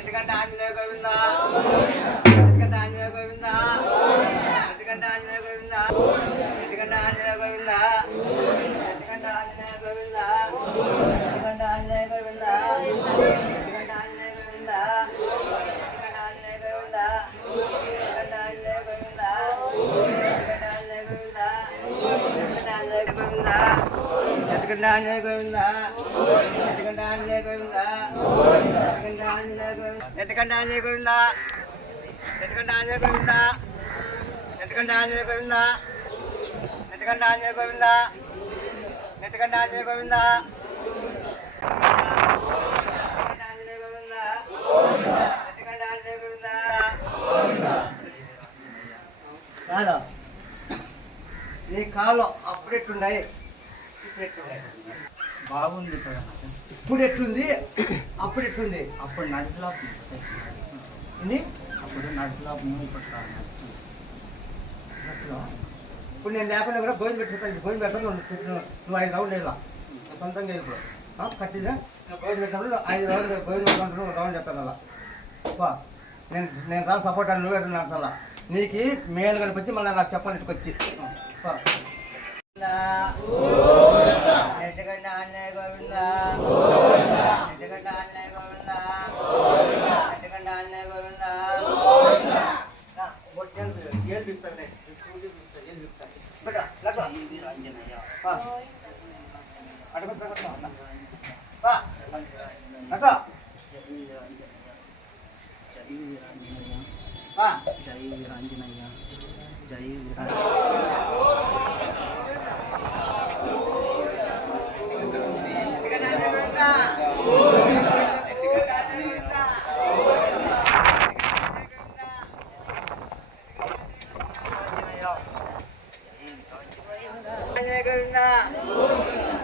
ఎట్టుకంటే ఆంజనేయ గోవిందా ఎట్టుకంటే ఆంజనేయ గోవిందా ఎట్టుకంటే ఆంజనేయ గోవిందా ఎట్టుకంటే ఆంజనేయ గోవిందా ఎట్టుకంటే ఆంజనేయ గోవిందా ఎట్టుకంటే ఆంజనేయ గోవిందా ఎట్టుకంటే ఆంజనేయ గోవిందా కాదు నీ కాళ్ళు అప్పుడు ఎట్లున్నాయి ఇప్పుడు ఎట్లున్నాయి బాగుంది ఇప్పుడు ఎట్లుంది అప్పుడు ఎట్లుంది అప్పుడు నడుపులో ఇది అప్పుడు నడుపులో ఇప్పుడు నేను లేకుండా కూడా గోవింద పెట్టుకుంటాను గోవింద పెట్టడం నువ్వు ఐదు రౌండ్ వేయాల. సొంతంగా వెళ్ళిపో కట్టిదా? గోవింద పెట్టినప్పుడు ఐదు రౌండ్ ఒక రౌండ్ చెప్తాను అలా. నేను నేను రా సపోర్ట్ అని నువ్వే నడచాలా నీకు మేలు కనిపించి మళ్ళీ నాకు చెప్పండి ఇటుకు వచ్చి బా. ఎట్టుగడ్డ ఆంజనేయ గోవింద ఎట్టుగడ్డ ఆంజనేయ గోవింద ఎట్టుగడ్డ ఆంజనేయ గోవింద నేను. జై వీరాంజనేయ జై వీరా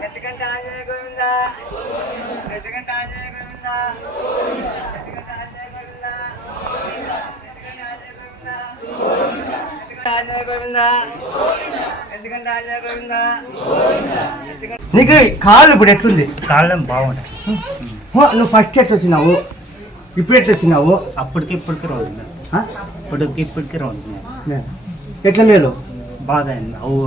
ఎట్టుగడ్డ ఆంజనేయ గోవింద. ఎట్టుగడ్డ ఆంజనేయ గోవింద. ఆంజనేయ గోవింద. ఎందుకంటే ఆంజనేయ గోవింద? నీకు కాలు ఇప్పుడు ఎట్లుంది? కాళ్ళం బాగుంటాయి నువ్వు ఫస్ట్ ఎట్ వచ్చినావు ఇప్పుడు ఎట్ వచ్చినావు అప్పటికి ఇప్పటికి రోజు? ఇప్పటికి ఇప్పటికి రోజు ఎట్లా మేలు బాగా అయింది. అవు